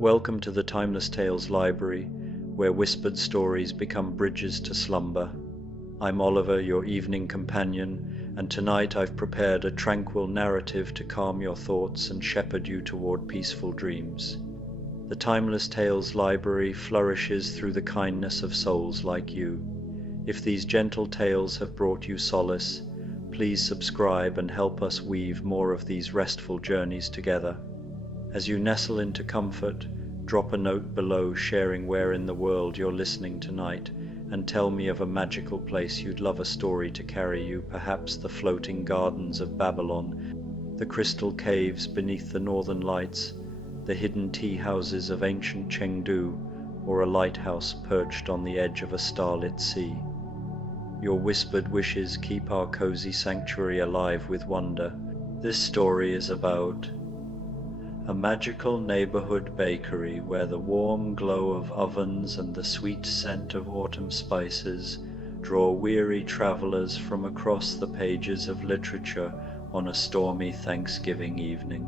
Welcome to the Timeless Tales Library, where whispered stories become bridges to slumber. I'm Oliver, your evening companion, and tonight I've prepared a tranquil narrative to calm your thoughts and shepherd you toward peaceful dreams. The Timeless Tales Library flourishes through the kindness of souls like you. If these gentle tales have brought you solace, please subscribe and help us weave more of these restful journeys together. As you nestle into comfort, drop a note below sharing where in the world you're listening tonight, and tell me of a magical place you'd love a story to carry you, perhaps the floating gardens of Babylon, the crystal caves beneath the northern lights, the hidden tea houses of ancient Chengdu, or a lighthouse perched on the edge of a starlit sea. Your whispered wishes keep our cozy sanctuary alive with wonder. This story is about a magical neighborhood bakery where the warm glow of ovens and the sweet scent of autumn spices draw weary travelers from across the pages of literature on a stormy Thanksgiving evening.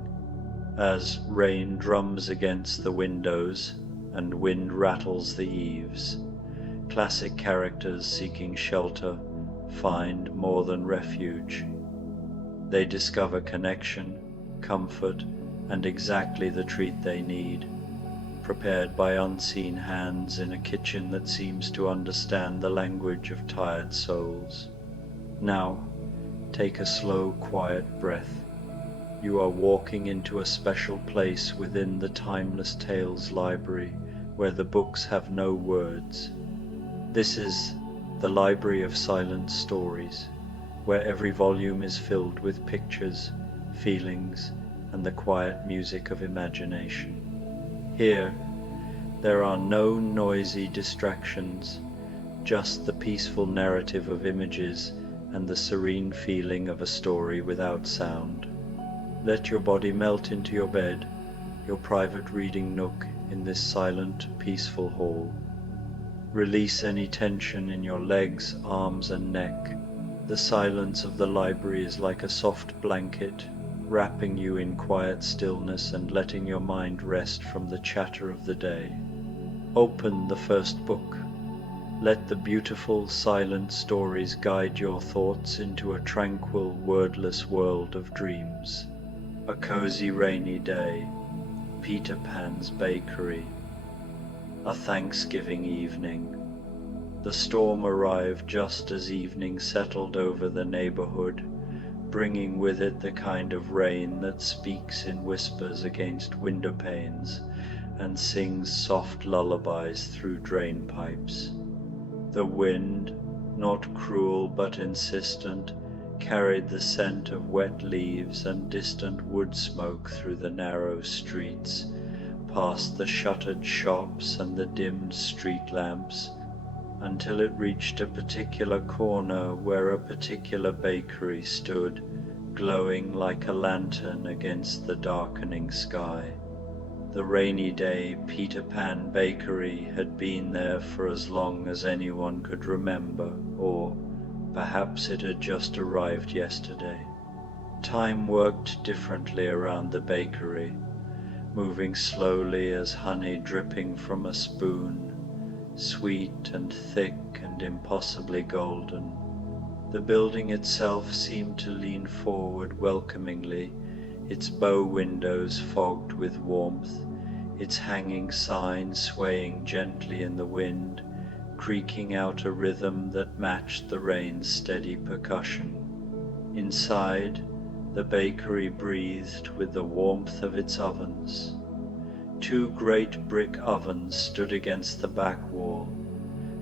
As rain drums against the windows and wind rattles the eaves, classic characters seeking shelter find more than refuge. They discover connection, comfort, and exactly the treat they need, prepared by unseen hands in a kitchen that seems to understand the language of tired souls. Now, take a slow, quiet breath. You are walking into a special place within the Timeless Tales Library, where the books have no words. This is the Library of Silent Stories, where every volume is filled with pictures, feelings, and the quiet music of imagination. Here, there are no noisy distractions, just the peaceful narrative of images and the serene feeling of a story without sound. Let your body melt into your bed, your private reading nook in this silent, peaceful hall. Release any tension in your legs, arms, and neck. The silence of the library is like a soft blanket, wrapping you in quiet stillness and letting your mind rest from the chatter of the day. Open the first book. Let the beautiful, silent stories guide your thoughts into a tranquil, wordless world of dreams. A cozy rainy day, Peter Pan's bakery. A Thanksgiving evening. The storm arrived just as evening settled over the neighborhood, bringing with it the kind of rain that speaks in whispers against window panes and sings soft lullabies through drain pipes. The wind, not cruel but insistent, carried the scent of wet leaves and distant wood smoke through the narrow streets, past the shuttered shops and the dimmed street lamps, until it reached a particular corner where a particular bakery stood, glowing like a lantern against the darkening sky. The rainy day Peter Pan bakery had been there for as long as anyone could remember, or perhaps it had just arrived yesterday. Time worked differently around the bakery, moving slowly as honey dripping from a spoon, sweet and thick and impossibly golden. The building itself seemed to lean forward welcomingly, its bow windows fogged with warmth, its hanging sign swaying gently in the wind, creaking out a rhythm that matched the rain's steady percussion. Inside, the bakery breathed with the warmth of its ovens. Two great brick ovens stood against the back wall,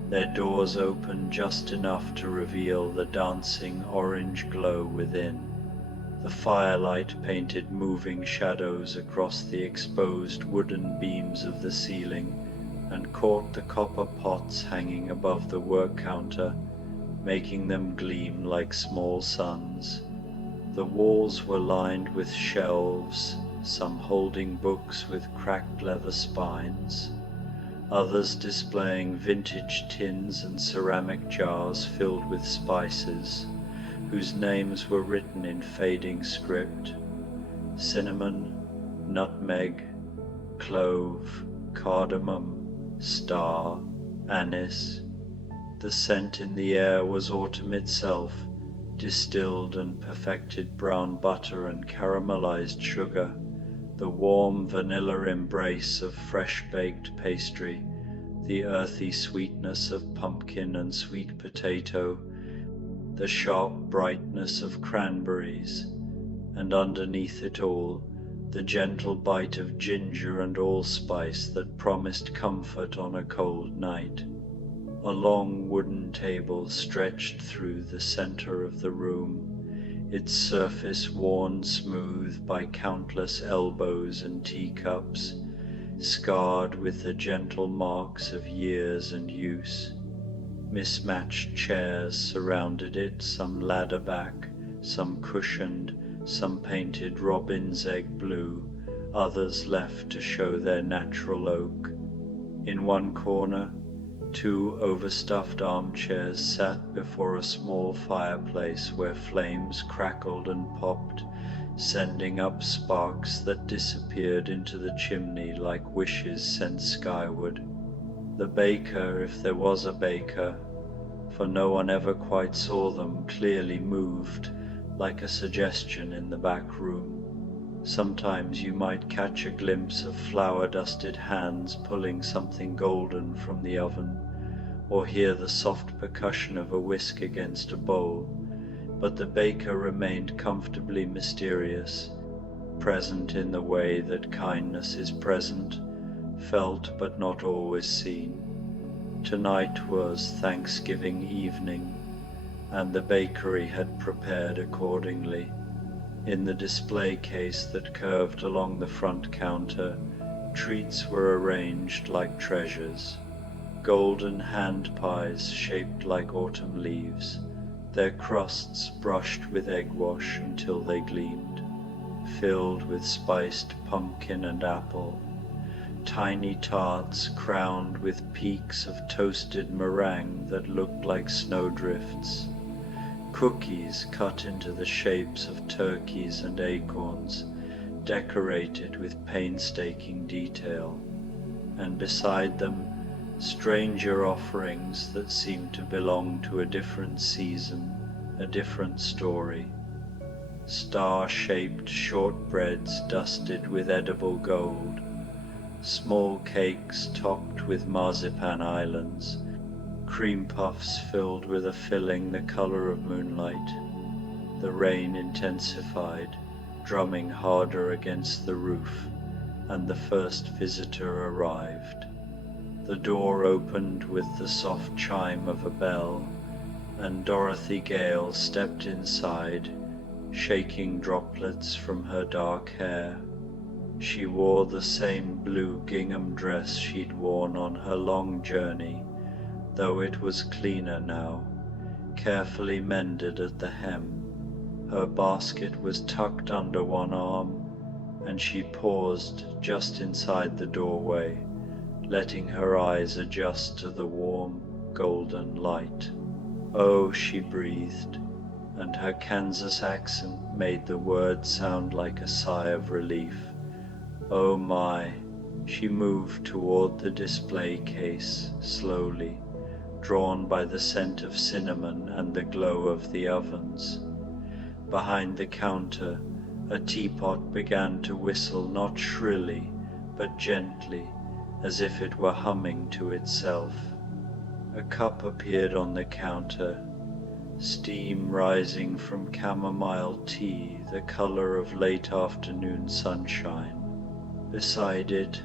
their doors open just enough to reveal the dancing orange glow within. The firelight painted moving shadows across the exposed wooden beams of the ceiling and caught the copper pots hanging above the work counter, making them gleam like small suns. The walls were lined with shelves, some holding books with cracked leather spines, others displaying vintage tins and ceramic jars filled with spices, whose names were written in fading script: cinnamon, nutmeg, clove, cardamom, star, anise. The scent in the air was autumn itself, distilled and perfected brown butter and caramelized sugar, the warm vanilla embrace of fresh-baked pastry, the earthy sweetness of pumpkin and sweet potato, the sharp brightness of cranberries, and underneath it all, the gentle bite of ginger and allspice that promised comfort on a cold night. A long wooden table stretched through the center of the room, its surface worn smooth by countless elbows and teacups, scarred with the gentle marks of years and use. Mismatched chairs surrounded it, some ladder-back, some cushioned, some painted robin's egg blue, others left to show their natural oak. In one corner, 2 overstuffed armchairs sat before a small fireplace where flames crackled and popped, sending up sparks that disappeared into the chimney like wishes sent skyward. The baker, if there was a baker, for no one ever quite saw them, clearly moved, like a suggestion in the back room. Sometimes you might catch a glimpse of flour-dusted hands pulling something golden from the oven, or hear the soft percussion of a whisk against a bowl, but the baker remained comfortably mysterious, present in the way that kindness is present, felt but not always seen. Tonight was Thanksgiving evening, and the bakery had prepared accordingly. In the display case that curved along the front counter, treats were arranged like treasures. Golden hand pies shaped like autumn leaves, their crusts brushed with egg wash until they gleamed, filled with spiced pumpkin and apple. Tiny tarts crowned with peaks of toasted meringue that looked like snowdrifts. Cookies cut into the shapes of turkeys and acorns, decorated with painstaking detail, and beside them, stranger offerings that seemed to belong to a different season, a different story. Star-shaped shortbreads dusted with edible gold, small cakes topped with marzipan islands, cream puffs filled with a filling the color of moonlight. The rain intensified, drumming harder against the roof, and the first visitor arrived. The door opened with the soft chime of a bell, and Dorothy Gale stepped inside, shaking droplets from her dark hair. She wore the same blue gingham dress she'd worn on her long journey, though it was cleaner now, carefully mended at the hem. Her basket was tucked under one arm, and she paused just inside the doorway, letting her eyes adjust to the warm, golden light. "Oh," she breathed, and her Kansas accent made the words sound like a sigh of relief. "Oh my." She moved toward the display case, slowly, drawn by the scent of cinnamon and the glow of the ovens. Behind the counter, a teapot began to whistle, not shrilly, but gently, as if it were humming to itself. A cup appeared on the counter, steam rising from chamomile tea, the color of late afternoon sunshine. Beside it,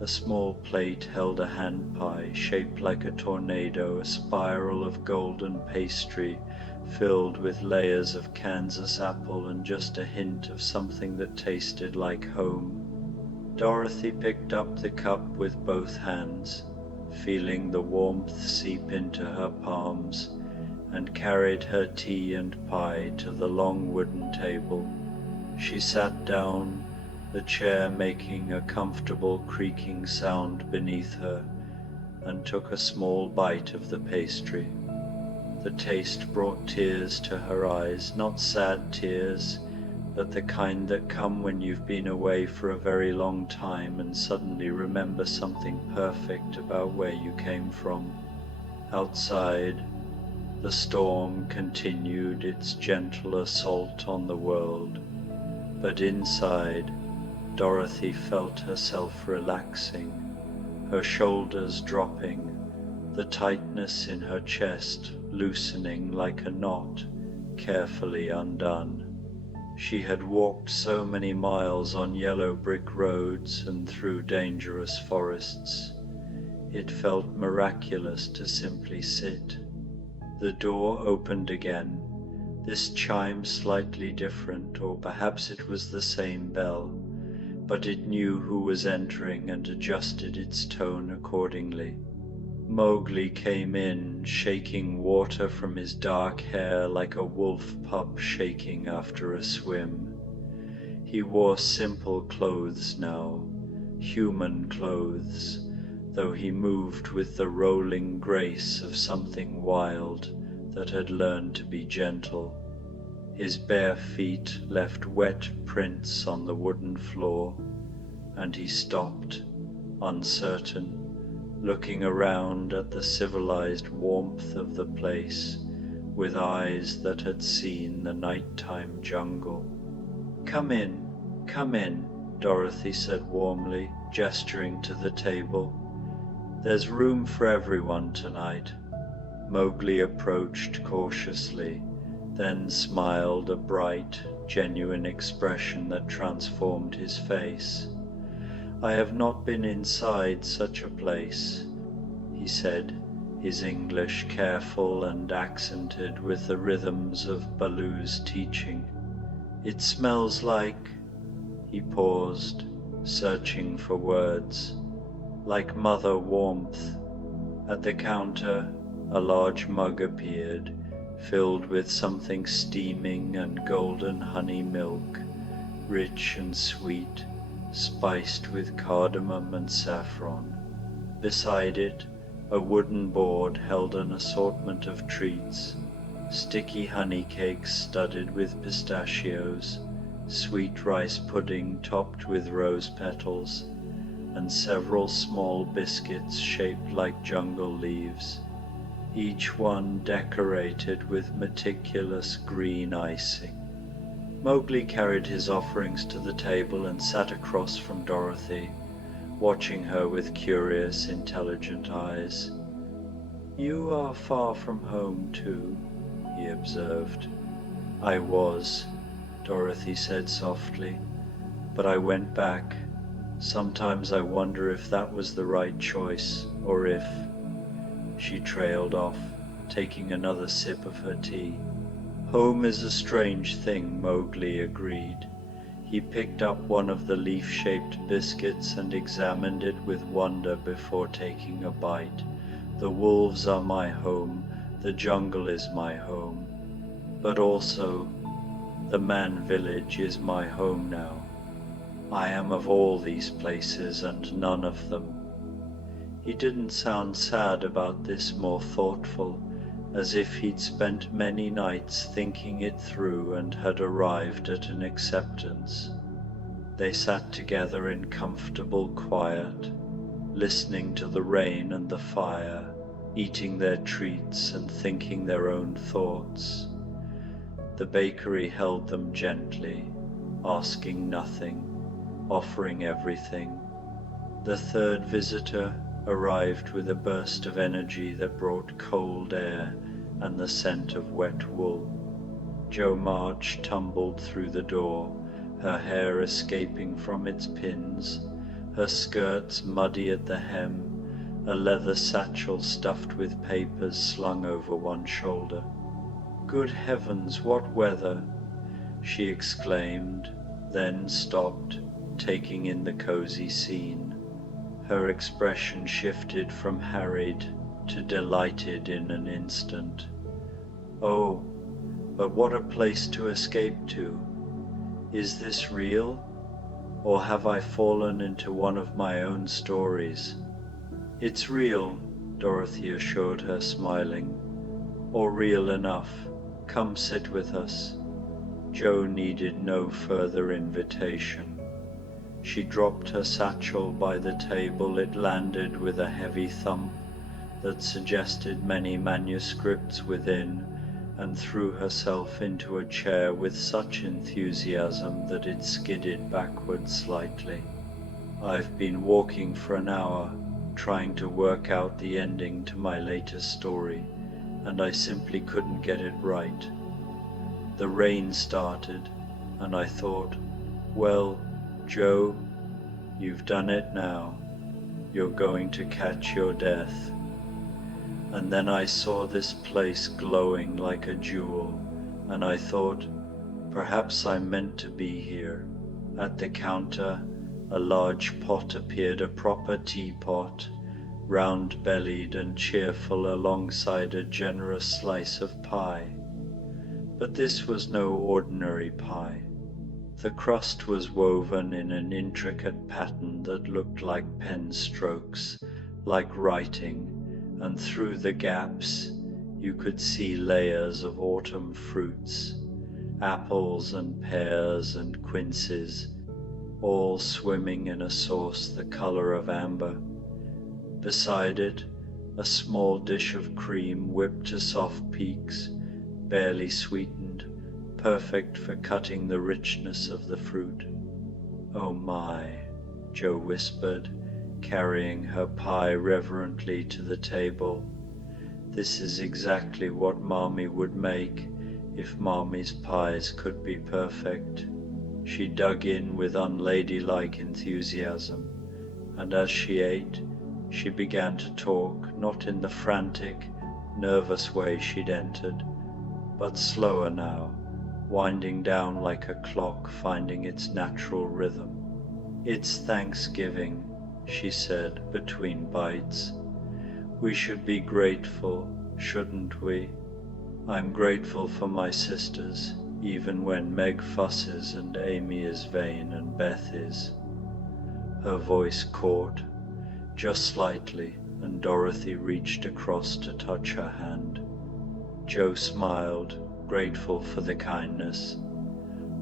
a small plate held a hand pie shaped like a tornado, a spiral of golden pastry filled with layers of Kansas apple and just a hint of something that tasted like home. Dorothy picked up the cup with both hands, feeling the warmth seep into her palms, and carried her tea and pie to the long wooden table. She sat down, the chair making a comfortable creaking sound beneath her, and took a small bite of the pastry. The taste brought tears to her eyes, not sad tears, but the kind that come when you've been away for a very long time and suddenly remember something perfect about where you came from. Outside, the storm continued its gentle assault on the world, but inside, Dorothy felt herself relaxing, her shoulders dropping, the tightness in her chest loosening like a knot carefully undone. She had walked so many miles on yellow brick roads and through dangerous forests. It felt miraculous to simply sit. The door opened again, this chime slightly different, or perhaps it was the same bell, but it knew who was entering and adjusted its tone accordingly. Mowgli came in, shaking water from his dark hair like a wolf pup shaking after a swim. He wore simple clothes now, human clothes, though he moved with the rolling grace of something wild that had learned to be gentle. His bare feet left wet prints on the wooden floor, and he stopped, uncertain, looking around at the civilized warmth of the place with eyes that had seen the nighttime jungle. Come in," Dorothy said warmly, gesturing to the table. "There's room for everyone tonight." Mowgli approached cautiously, then smiled a bright, genuine expression that transformed his face. "I have not been inside such a place," he said, his English careful and accented with the rhythms of Baloo's teaching. "It smells like—" He paused, searching for words. "Like mother warmth." At the counter, a large mug appeared, filled with something steaming and golden honey milk, rich and sweet, spiced with cardamom and saffron. Beside it, a wooden board held an assortment of treats, sticky honey cakes studded with pistachios, sweet rice pudding topped with rose petals, and several small biscuits shaped like jungle leaves, each one decorated with meticulous green icing. Mowgli carried his offerings to the table and sat across from Dorothy, watching her with curious, intelligent eyes. "You are far from home, too," he observed. "I was," Dorothy said softly, "but I went back. Sometimes I wonder if that was the right choice, or if—" She trailed off, taking another sip of her tea. "Home is a strange thing," Mowgli agreed. He picked up one of the leaf-shaped biscuits and examined it with wonder before taking a bite. "The wolves are my home, the jungle is my home, but also the man village is my home now. I am of all these places and none of them." He didn't sound sad about this, more thoughtful, as if he'd spent many nights thinking it through and had arrived at an acceptance. They sat together in comfortable quiet, listening to the rain and the fire, eating their treats and thinking their own thoughts. The bakery held them gently, asking nothing, offering everything. The third visitor arrived with a burst of energy that brought cold air and the scent of wet wool. Jo March tumbled through the door, her hair escaping from its pins, her skirts muddy at the hem, a leather satchel stuffed with papers slung over one shoulder. "Good heavens, what weather!" she exclaimed, then stopped, taking in the cozy scene. Her expression shifted from harried to delighted in an instant. "Oh, but what a place to escape to! Is this real, or have I fallen into one of my own stories?" "It's real," Dorothy assured her, smiling. "Or real enough. Come sit with us." Jo needed no further invitation. She dropped her satchel by the table. It landed with a heavy thump that suggested many manuscripts within, and threw herself into a chair with such enthusiasm that it skidded backwards slightly. I've been walking for an hour, trying to work out the ending to my latest story, and I simply couldn't get it right. The rain started, and I thought, well, Jo, you've done it now. You're going to catch your death. And then I saw this place glowing like a jewel, and I thought, perhaps I'm meant to be here. At the counter, a large pot appeared, a proper teapot, round-bellied and cheerful alongside a generous slice of pie. But this was no ordinary pie. The crust was woven in an intricate pattern that looked like pen strokes, like writing, and through the gaps you could see layers of autumn fruits, apples and pears and quinces, all swimming in a sauce the color of amber. Beside it, a small dish of cream whipped to soft peaks, barely sweetened, perfect for cutting the richness of the fruit. "Oh my," Jo whispered, carrying her pie reverently to the table. "This is exactly what Mommy would make if Mommy's pies could be perfect." She dug in with unladylike enthusiasm, and as she ate, she began to talk, not in the frantic, nervous way she'd entered, but slower now, winding down like a clock finding its natural rhythm. "It's Thanksgiving," she said between bites. "We should be grateful, shouldn't we? I'm grateful for my sisters, even when Meg fusses and Amy is vain and Beth is." Her voice caught, just slightly, and Dorothy reached across to touch her hand. Jo smiled, grateful for the kindness.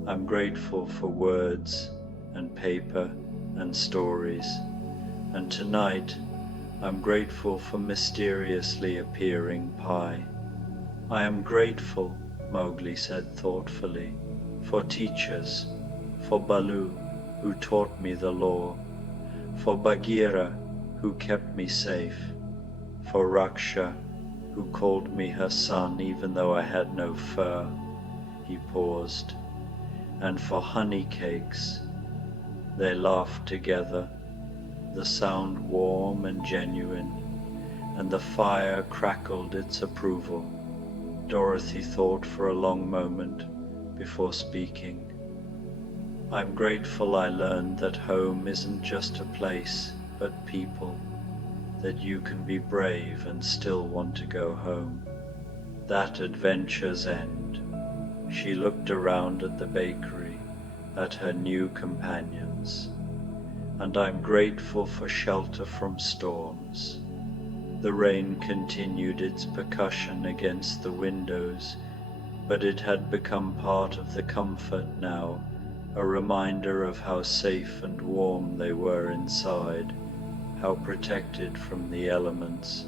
"I'm grateful for words and paper and stories, and tonight I'm grateful for mysteriously appearing pie." "I am grateful," Mowgli said thoughtfully, "for teachers, for Baloo, who taught me the law, for Bagheera, who kept me safe, for Raksha, who called me her son even though I had no fur." He paused. "And for honey cakes." They laughed together, the sound warm and genuine, and the fire crackled its approval. Dorothy thought for a long moment before speaking. "I'm grateful I learned that home isn't just a place, but people, that you can be brave and still want to go home. That adventure's end." She looked around at the bakery, at her new companions. "And I'm grateful for shelter from storms." The rain continued its percussion against the windows, but it had become part of the comfort now, a reminder of how safe and warm they were inside, how protected from the elements.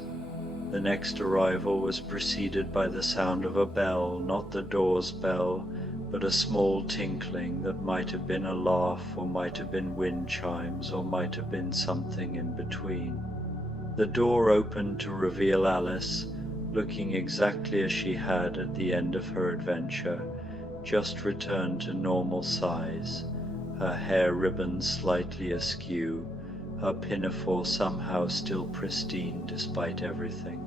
The next arrival was preceded by the sound of a bell, not the door's bell, but a small tinkling that might have been a laugh, or might have been wind chimes, or might have been something in between. The door opened to reveal Alice, looking exactly as she had at the end of her adventure, just returned to normal size, her hair ribbons slightly askew, her pinafore somehow still pristine despite everything.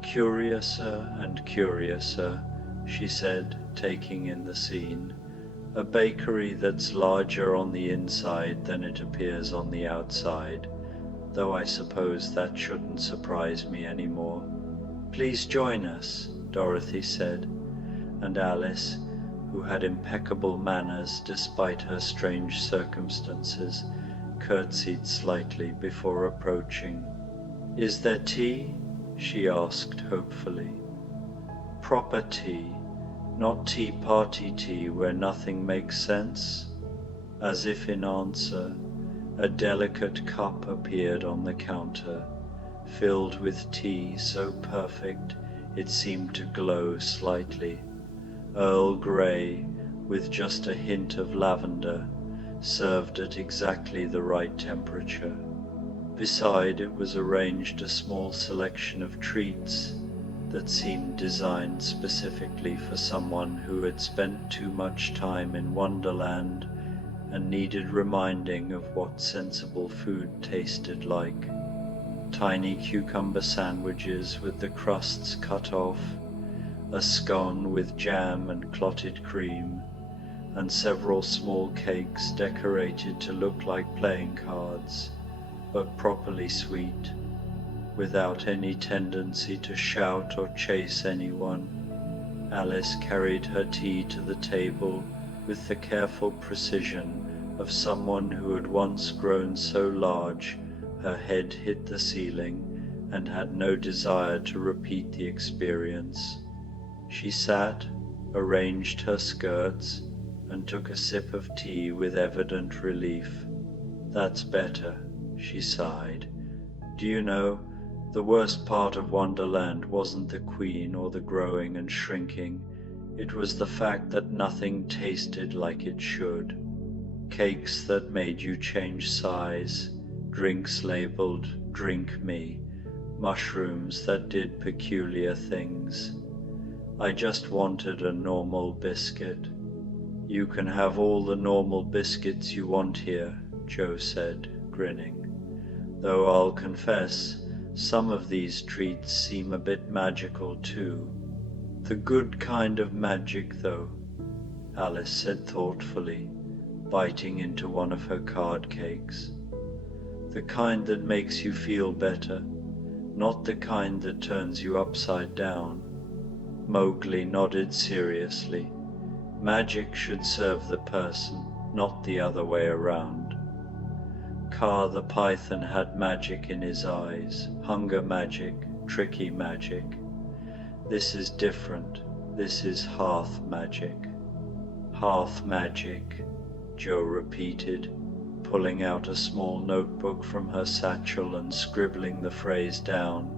"Curiouser and curiouser," she said, taking in the scene. "A bakery that's larger on the inside than it appears on the outside, though I suppose that shouldn't surprise me anymore." "Please join us," Dorothy said, and Alice, who had impeccable manners despite her strange circumstances, curtsied slightly before approaching. "Is there tea?" she asked hopefully. "Proper tea," Not tea party tea where nothing makes sense? As if in answer, a delicate cup appeared on the counter, filled with tea so perfect it seemed to glow slightly. Earl Grey, with just a hint of lavender, served at exactly the right temperature. Beside it was arranged a small selection of treats that seemed designed specifically for someone who had spent too much time in Wonderland and needed reminding of what sensible food tasted like. Tiny cucumber sandwiches with the crusts cut off, a scone with jam and clotted cream, and several small cakes decorated to look like playing cards, but properly sweet, without any tendency to shout or chase anyone. Alice carried her tea to the table with the careful precision of someone who had once grown so large her head hit the ceiling and had no desire to repeat the experience. She sat, arranged her skirts, and took a sip of tea with evident relief. "That's better," she sighed. "Do you know, the worst part of Wonderland wasn't the Queen or the growing and shrinking. It was the fact that nothing tasted like it should. Cakes that made you change size, drinks labeled 'Drink me', mushrooms that did peculiar things. I just wanted a normal biscuit." "You can have all the normal biscuits you want here," Joe said, grinning. "Though I'll confess, some of these treats seem a bit magical too." "The good kind of magic, though," Alice said thoughtfully, biting into one of her card cakes. "The kind that makes you feel better, not the kind that turns you upside down." Mowgli nodded seriously. "Magic should serve the person, not the other way around." Kaa the Python had magic in his eyes, hunger magic, tricky magic. "This is different. This is hearth magic." "Hearth magic," Joe repeated, pulling out a small notebook from her satchel and scribbling the phrase down.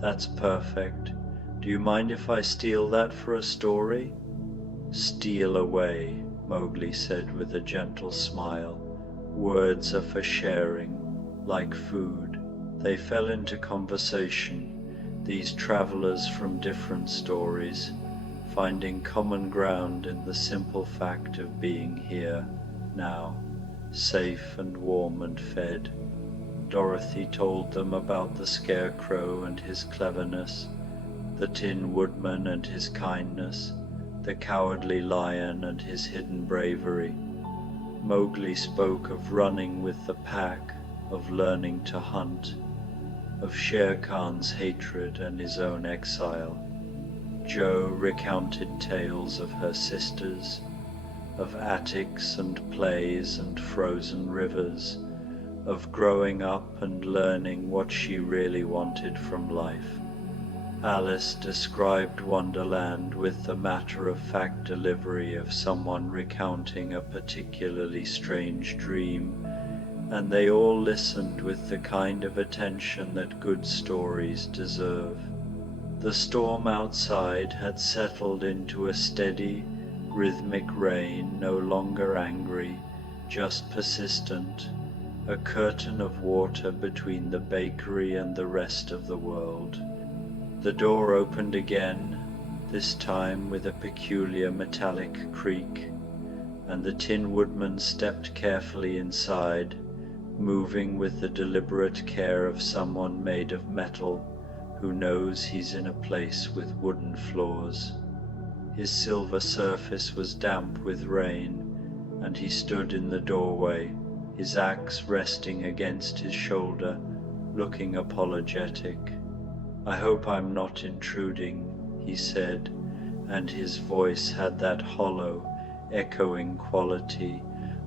"That's perfect. Do you mind if I steal that for a story?" "Steal away," Mowgli said with a gentle smile. "Words are for sharing, like food." They fell into conversation, these travelers from different stories, finding common ground in the simple fact of being here, now, safe and warm and fed. Dorothy told them about the Scarecrow and his cleverness, the Tin Woodman and his kindness, the Cowardly Lion and his hidden bravery. Mowgli spoke of running with the pack, of learning to hunt, of Shere Khan's hatred and his own exile. Joe recounted tales of her sisters, of attics and plays and frozen rivers, of growing up and learning what she really wanted from life. Alice described Wonderland with the matter-of-fact delivery of someone recounting a particularly strange dream, and they all listened with the kind of attention that good stories deserve. The storm outside had settled into a steady, rhythmic rain, no longer angry, just persistent, a curtain of water between the bakery and the rest of the world. The door opened again, this time with a peculiar metallic creak, and the Tin Woodman stepped carefully inside, moving with the deliberate care of someone made of metal who knows he's in a place with wooden floors. His silver surface was damp with rain, and he stood in the doorway, his axe resting against his shoulder, looking apologetic. "I hope I'm not intruding," he said, and his voice had that hollow, echoing quality,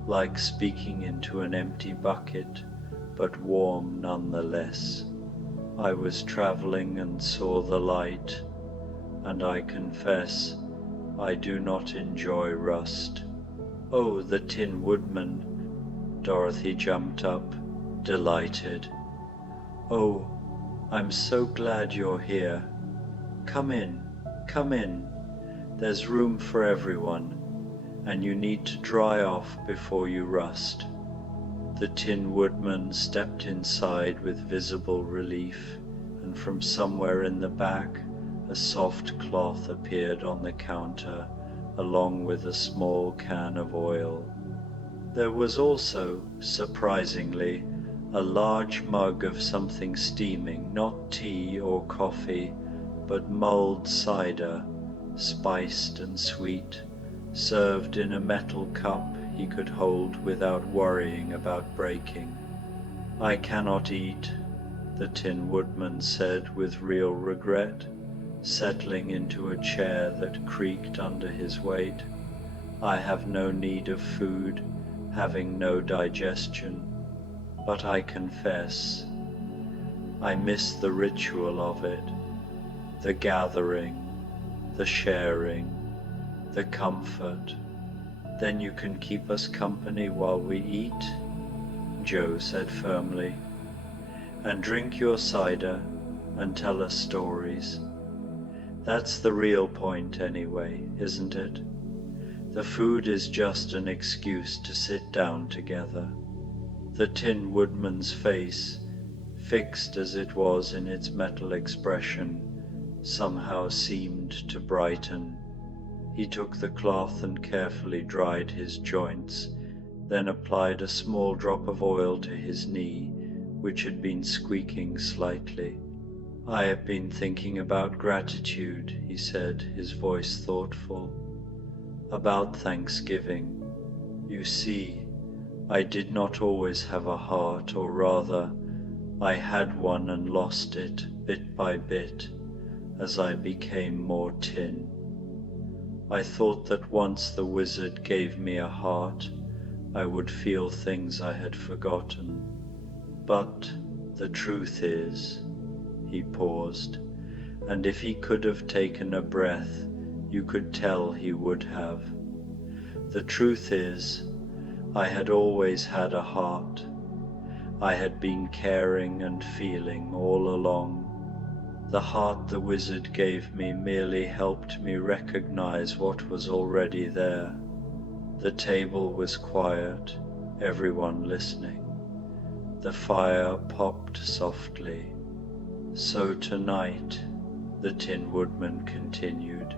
like speaking into an empty bucket, but warm nonetheless. "I was traveling and saw the light, and I confess, I do not enjoy rust. Oh, the Tin Woodman! Dorothy jumped up, delighted. Oh, I'm so glad you're here. Come in, come in. There's room for everyone, and you need to dry off before you rust. The Tin Woodman stepped inside with visible relief, and from somewhere in the back, a soft cloth appeared on the counter, along with a small can of oil. There was also, surprisingly, a large mug of something steaming, not tea or coffee, but mulled cider, spiced and sweet, served in a metal cup he could hold without worrying about breaking. I cannot eat, the Tin Woodman said with real regret, settling into a chair that creaked under his weight. I have no need of food, having no digestion, but I confess, I miss the ritual of it, the gathering, the sharing, the comfort. Then you can keep us company while we eat, Joe said firmly, and drink your cider and tell us stories. That's the real point anyway, isn't it? The food is just an excuse to sit down together. The Tin Woodman's face, fixed as it was in its metal expression, somehow seemed to brighten. He took the cloth and carefully dried his joints, then applied a small drop of oil to his knee, which had been squeaking slightly. I have been thinking about gratitude, he said, his voice thoughtful. About Thanksgiving. You see, I did not always have a heart, or rather, I had one and lost it bit by bit as I became more tin. I thought that once the wizard gave me a heart, I would feel things I had forgotten. But the truth is, he paused, and if he could have taken a breath, you could tell he would have. The truth is, I had always had a heart. I had been caring and feeling all along. The heart the wizard gave me merely helped me recognize what was already there. The table was quiet, everyone listening. The fire popped softly. So tonight, the Tin Woodman continued,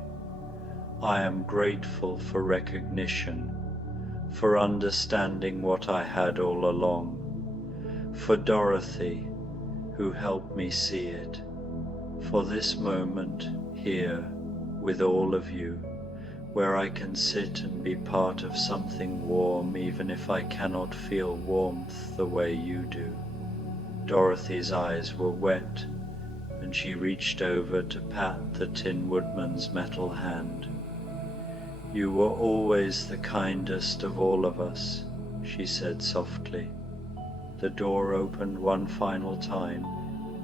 I am grateful for recognition, for understanding what I had all along, for Dorothy, who helped me see it, for this moment here with all of you, where I can sit and be part of something warm even if I cannot feel warmth the way you do. Dorothy's eyes were wet, and she reached over to pat the Tin Woodman's metal hand. You were always the kindest of all of us, she said softly. The door opened one final time,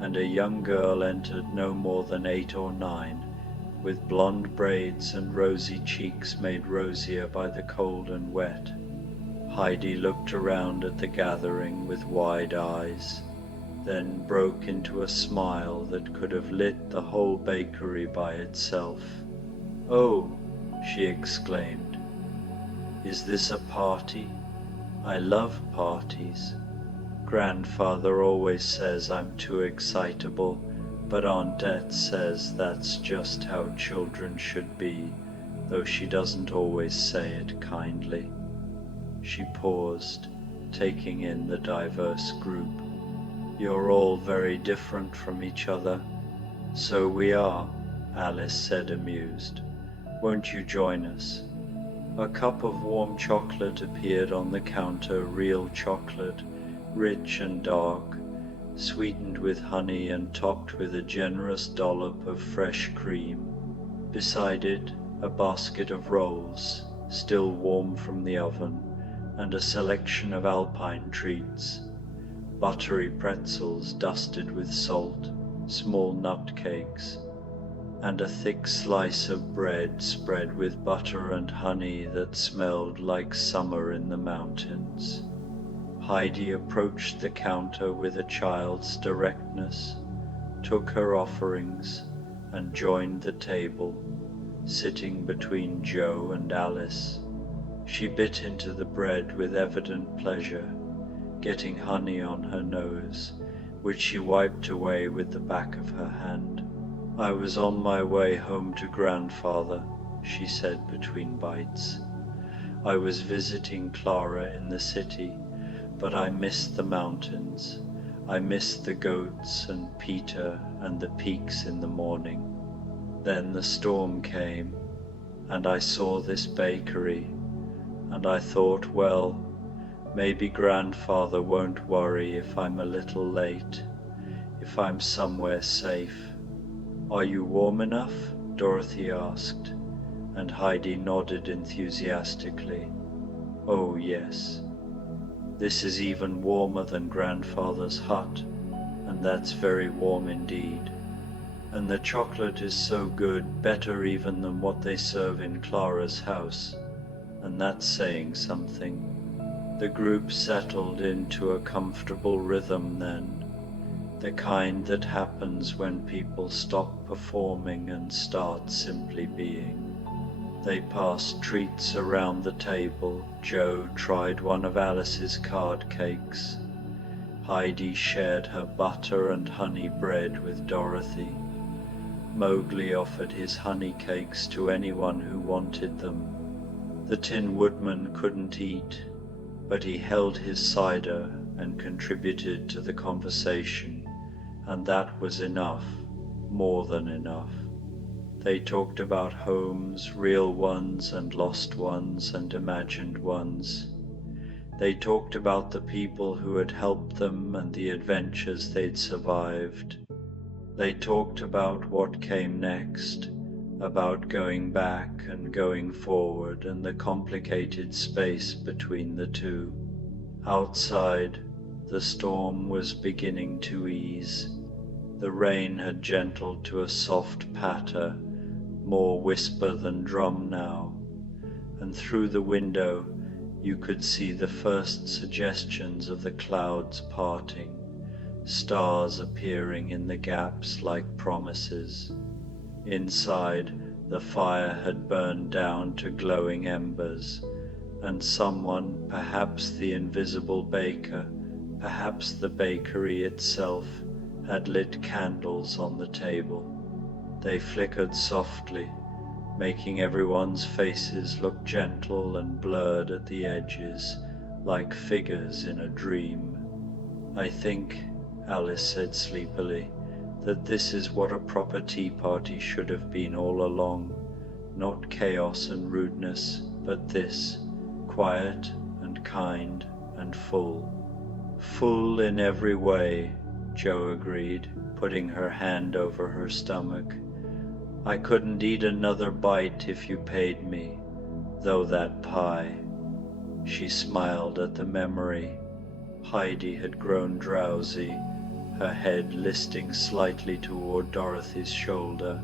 and a young girl entered no more than 8 or 9, with blonde braids and rosy cheeks made rosier by the cold and wet. Heidi looked around at the gathering with wide eyes, then broke into a smile that could have lit the whole bakery by itself. Oh, she exclaimed, is this a party? I love parties. Grandfather always says I'm too excitable, but Aunt Et says that's just how children should be, though she doesn't always say it kindly. She paused, taking in the diverse group. You're all very different from each other. So we are, Alice said, amused. Won't you join us? A cup of warm chocolate appeared on the counter, real chocolate, rich and dark, sweetened with honey and topped with a generous dollop of fresh cream. Beside it, a basket of rolls, still warm from the oven, and a selection of alpine treats, buttery pretzels dusted with salt, small nut cakes. and a thick slice of bread spread with butter and honey that smelled like summer in the mountains. Heidi approached the counter with a child's directness, took her offerings, and joined the table, sitting between Joe and Alice. She bit into the bread with evident pleasure, getting honey on her nose, which she wiped away with the back of her hand. "I was on my way home to grandfather," she said between bites. "I was visiting Clara in the city, but I missed the mountains. I missed the goats and Peter and the peaks in the morning. Then the storm came, and I saw this bakery, and I thought, well, maybe grandfather won't worry if I'm a little late, if I'm somewhere safe." "Are you warm enough?" Dorothy asked, and Heidi nodded enthusiastically. "Oh yes. This is even warmer than grandfather's hut, and that's very warm indeed. And the chocolate is so good, better even than what they serve in Clara's house, and that's saying something." The group settled into a comfortable rhythm then, the kind that happens when people stop performing and start simply being. They passed treats around the table. Joe tried one of Alice's card cakes. Heidi shared her butter and honey bread with Dorothy. Mowgli offered his honey cakes to anyone who wanted them. The Tin Woodman couldn't eat, but he held his cider and contributed to the conversation, and that was enough, more than enough. They talked about homes, real ones and lost ones and imagined ones. They talked about the people who had helped them and the adventures they'd survived. They talked about what came next, about going back and going forward and the complicated space between the two. Outside, the storm was beginning to ease. The rain had gentled to a soft patter, more whisper than drum now, and through the window you could see the first suggestions of the clouds parting, stars appearing in the gaps like promises. Inside, the fire had burned down to glowing embers, and someone, perhaps the invisible baker, perhaps the bakery itself, had lit candles on the table. They flickered softly, making everyone's faces look gentle and blurred at the edges, like figures in a dream. "I think," Alice said sleepily, "that this is what a proper tea party should have been all along. Not chaos and rudeness, but this, quiet and kind and full." "Full in every way," Joe agreed, putting her hand over her stomach. "I couldn't eat another bite if you paid me, though that pie." She smiled at the memory. Heidi had grown drowsy, her head listing slightly toward Dorothy's shoulder.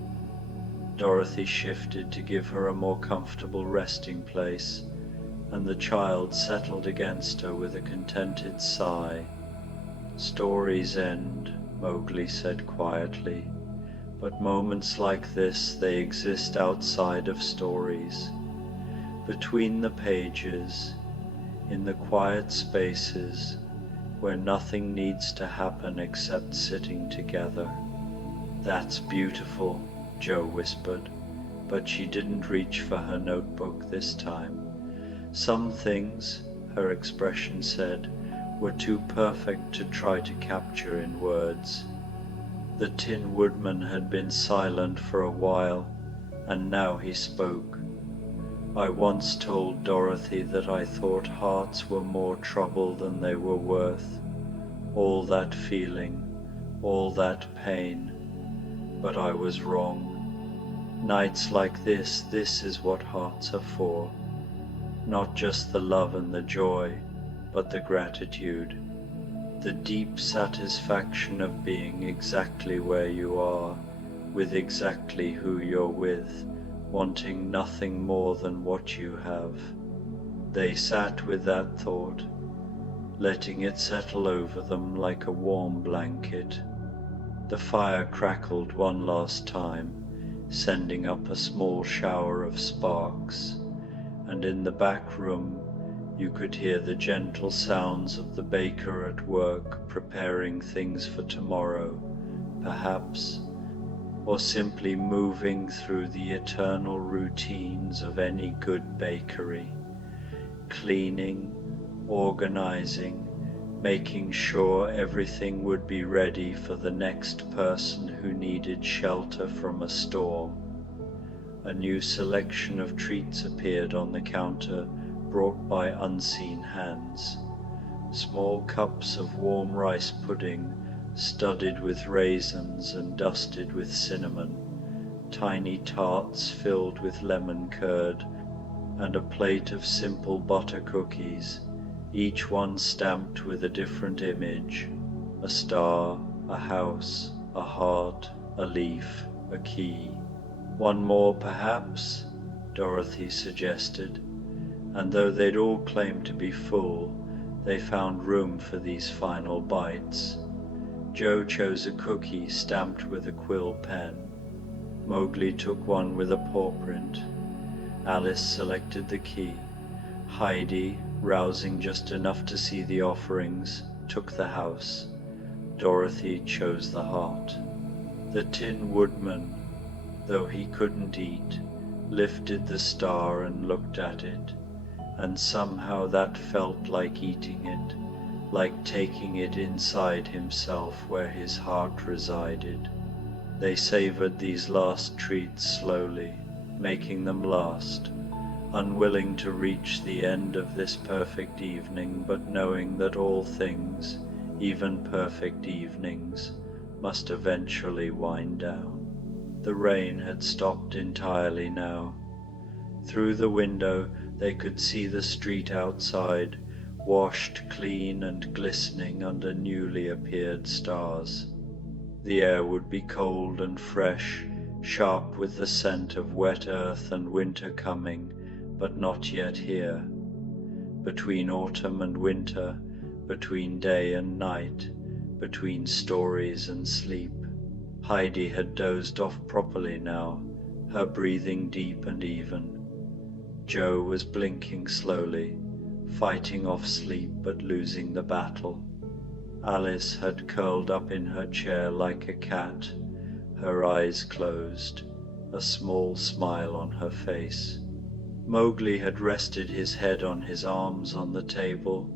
Dorothy shifted to give her a more comfortable resting place, and the child settled against her with a contented sigh. "Stories end," Mowgli said quietly, "but moments like this, they exist outside of stories. Between the pages, in the quiet spaces, where nothing needs to happen except sitting together." "That's beautiful," Joe whispered, but she didn't reach for her notebook this time. Some things, her expression said, were too perfect to try to capture in words. The Tin Woodman had been silent for a while, and now he spoke. "I once told Dorothy that I thought hearts were more trouble than they were worth. All that feeling, all that pain. But I was wrong. Nights like this is what hearts are for. Not just the love and the joy, but the gratitude. The deep satisfaction of being exactly where you are, with exactly who you're with, wanting nothing more than what you have. They sat with that thought, letting it settle over them like a warm blanket. The fire crackled one last time, sending up a small shower of sparks, and in the back room you could hear the gentle sounds of the baker at work preparing things for tomorrow, perhaps, or simply moving through the eternal routines of any good bakery, cleaning, organizing, making sure everything would be ready for the next person who needed shelter from a storm. A new selection of treats appeared on the counter, brought by unseen hands. Small cups of warm rice pudding, studded with raisins and dusted with cinnamon, tiny tarts filled with lemon curd, and a plate of simple butter cookies, each one stamped with a different image: a star, a house, a heart, a leaf, a key. One more, perhaps, Dorothy suggested, and though they'd all claimed to be full, they found room for these final bites. Joe chose a cookie stamped with a quill pen. Mowgli took one with a paw print. Alice selected the key. Heidi, rousing just enough to see the offerings, took the house. Dorothy chose the heart. The Tin Woodman, though he couldn't eat, lifted the star and looked at it, and somehow that felt like eating it, like taking it inside himself where his heart resided. They savored these last treats slowly, making them last, unwilling to reach the end of this perfect evening, but knowing that all things, even perfect evenings, must eventually wind down. The rain had stopped entirely now. Through the window they could see the street outside, washed clean and glistening under newly appeared stars. The air would be cold and fresh, sharp with the scent of wet earth and winter coming, but not yet here. Between autumn and winter, between day and night, between stories and sleep, Heidi had dozed off properly now, her breathing deep and even. Joe was blinking slowly, fighting off sleep but losing the battle. Alice had curled up in her chair like a cat, her eyes closed, a small smile on her face. Mowgli had rested his head on his arms on the table,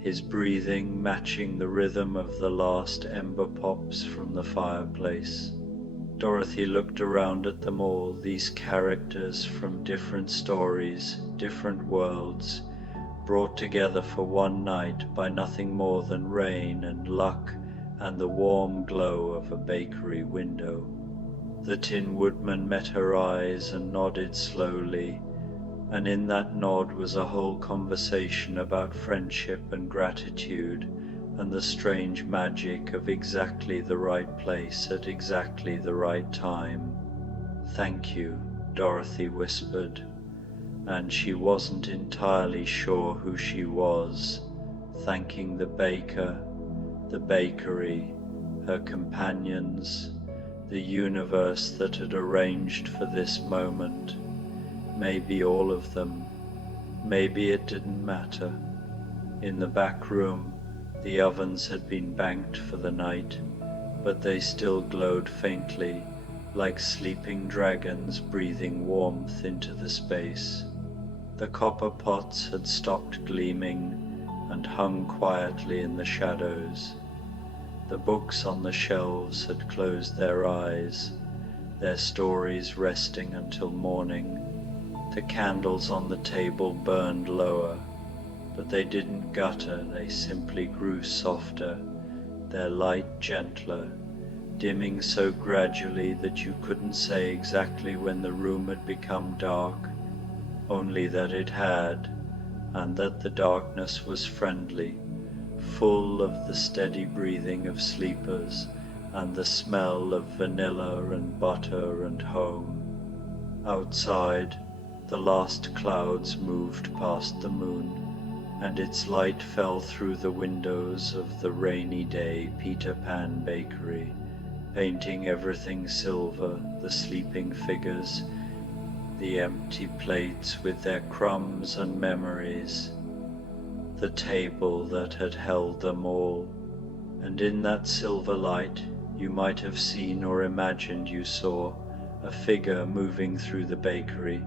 his breathing matching the rhythm of the last ember pops from the fireplace. Dorothy looked around at them all, these characters from different stories, different worlds, brought together for one night by nothing more than rain and luck and the warm glow of a bakery window. The Tin Woodman met her eyes and nodded slowly, and in that nod was a whole conversation about friendship and gratitude and the strange magic of exactly the right place at exactly the right time. "Thank you," Dorothy whispered, and she wasn't entirely sure who she was, thanking the baker, the bakery, her companions, the universe that had arranged for this moment. Maybe all of them. Maybe it didn't matter. In the back room, the ovens had been banked for the night, but they still glowed faintly, like sleeping dragons breathing warmth into the space. The copper pots had stopped gleaming and hung quietly in the shadows. The books on the shelves had closed their eyes, their stories resting until morning. The candles on the table burned lower, but they didn't gutter, they simply grew softer, their light gentler, dimming so gradually that you couldn't say exactly when the room had become dark, only that it had, and that the darkness was friendly, full of the steady breathing of sleepers, and the smell of vanilla and butter and home. Outside, the last clouds moved past the moon, and its light fell through the windows of the rainy day Peter Pan bakery, painting everything silver, the sleeping figures, the empty plates with their crumbs and memories, the table that had held them all. And in that silver light you might have seen or imagined you saw a figure moving through the bakery,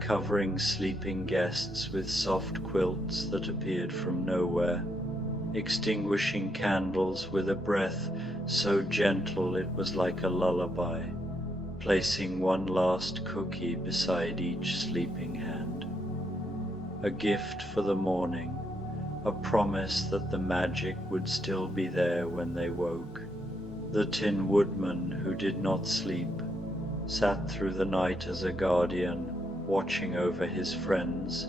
covering sleeping guests with soft quilts that appeared from nowhere, extinguishing candles with a breath so gentle it was like a lullaby, placing one last cookie beside each sleeping hand. A gift for the morning, a promise that the magic would still be there when they woke. The Tin Woodman, who did not sleep, sat through the night as a guardian, watching over his friends,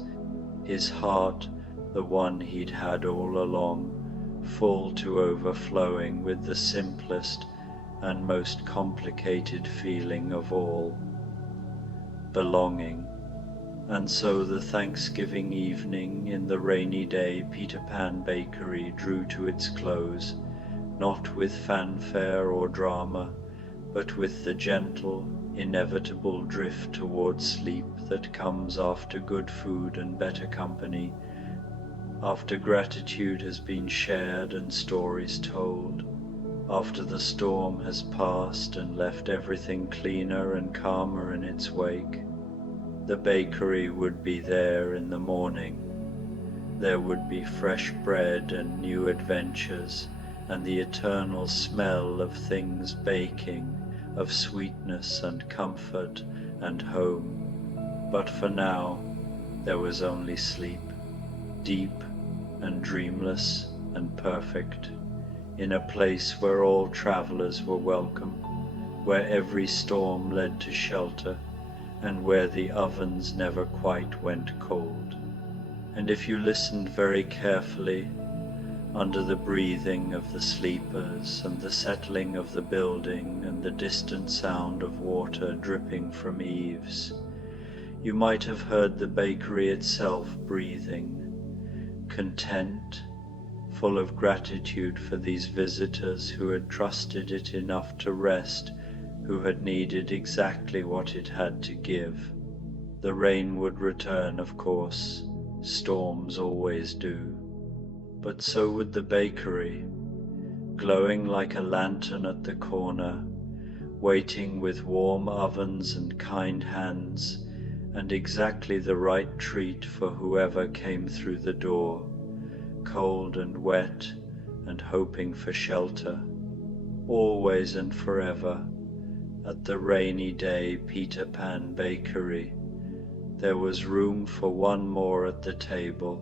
his heart, the one he'd had all along, full to overflowing with the simplest and most complicated feeling of all, belonging. And so the Thanksgiving evening in the rainy day Peter Pan bakery drew to its close, not with fanfare or drama, but with the gentle, inevitable drift towards sleep that comes after good food and better company, after gratitude has been shared and stories told, after the storm has passed and left everything cleaner and calmer in its wake. The bakery would be there in the morning. There would be fresh bread and new adventures, and the eternal smell of things baking, of sweetness and comfort and home. But for now, there was only sleep, deep and dreamless and perfect, in a place where all travelers were welcome, where every storm led to shelter, and where the ovens never quite went cold. And if you listened very carefully, under the breathing of the sleepers and the settling of the building and the distant sound of water dripping from eaves, you might have heard the bakery itself breathing, content, full of gratitude for these visitors who had trusted it enough to rest, who had needed exactly what it had to give. The rain would return, of course, storms always do, but so would the bakery, glowing like a lantern at the corner, waiting with warm ovens and kind hands, and exactly the right treat for whoever came through the door, cold and wet and hoping for shelter, always and forever. At the rainy day Peter Pan bakery, there was room for one more at the table,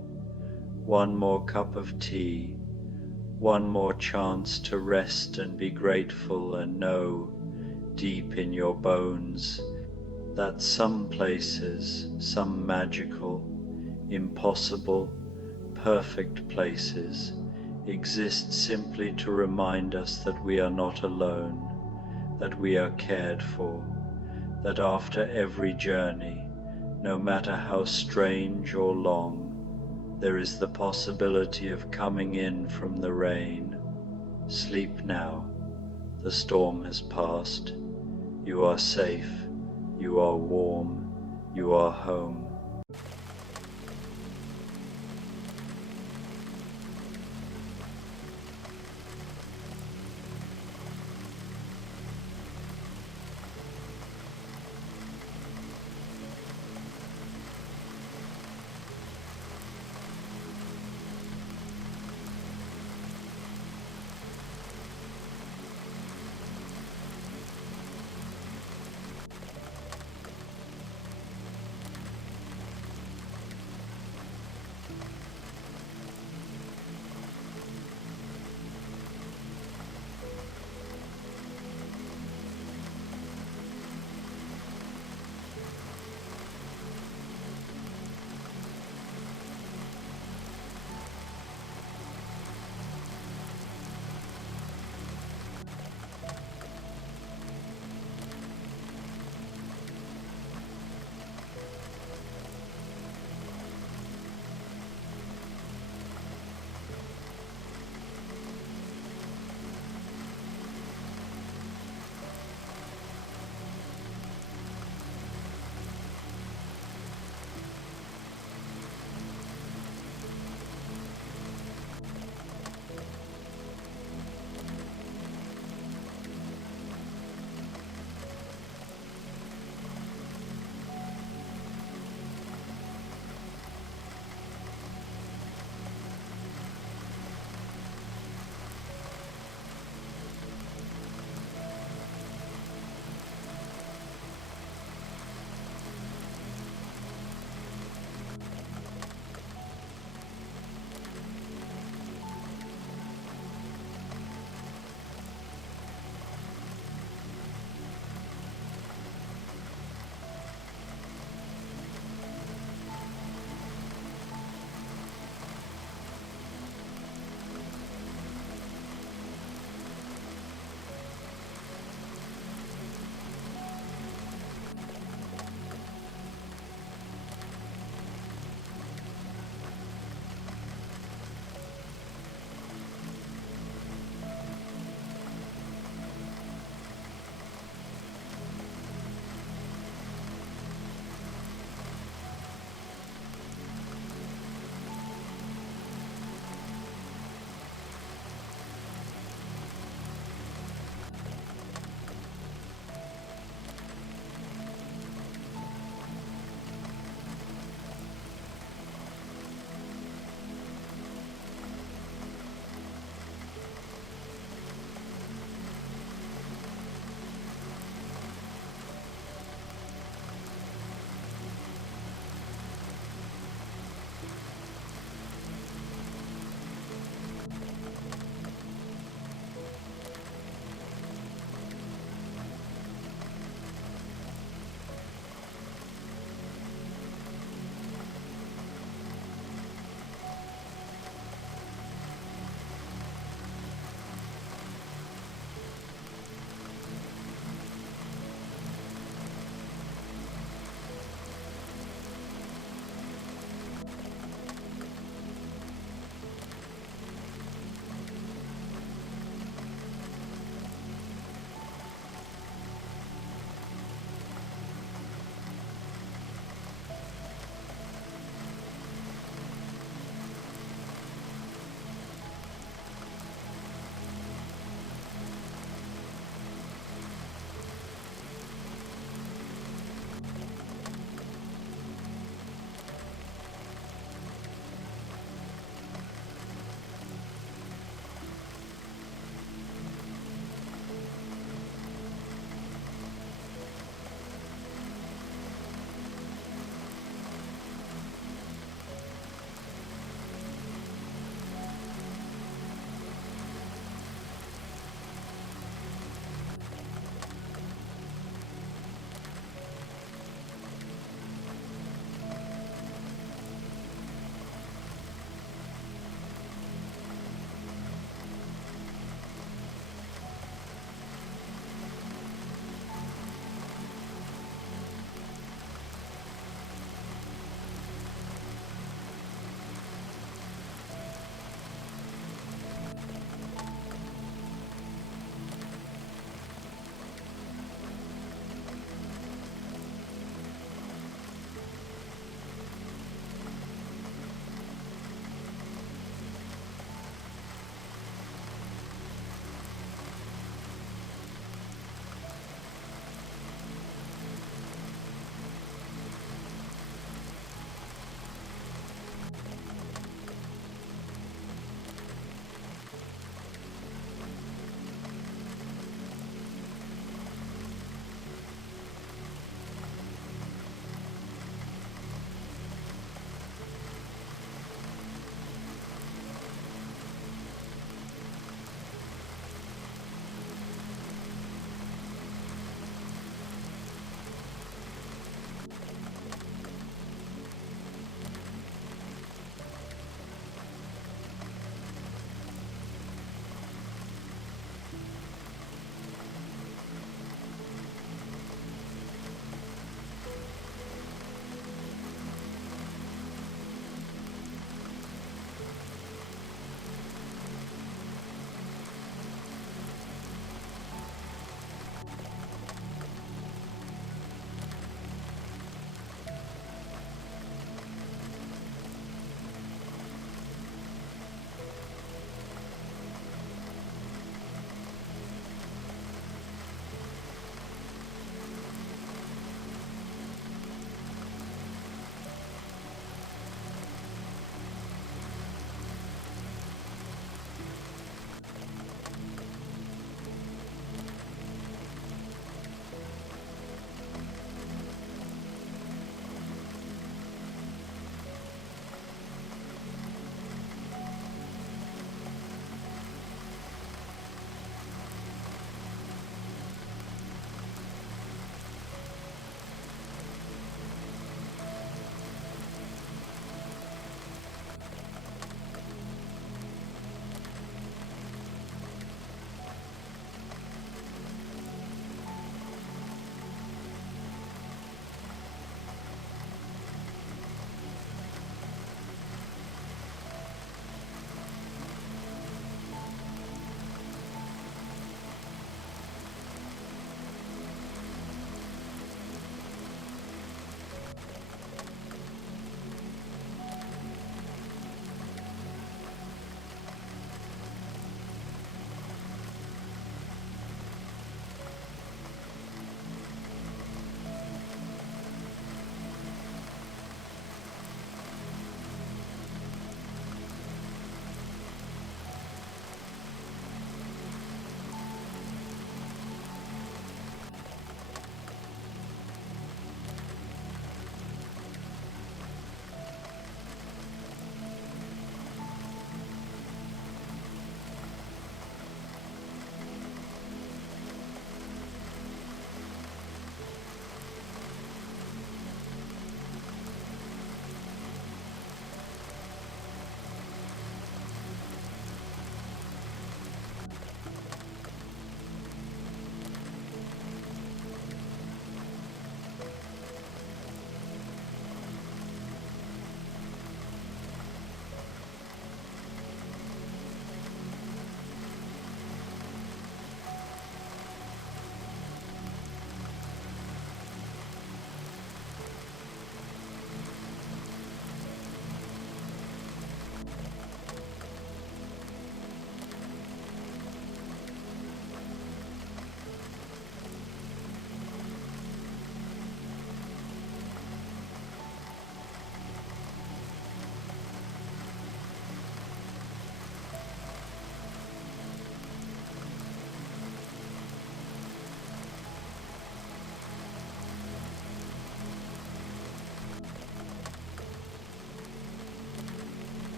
one more cup of tea, one more chance to rest and be grateful and know, deep in your bones, that some places, some magical, impossible, perfect places, exist simply to remind us that we are not alone, that we are cared for, that after every journey, no matter how strange or long, there is the possibility of coming in from the rain. Sleep now, the storm has passed, you are safe, you are warm, you are home.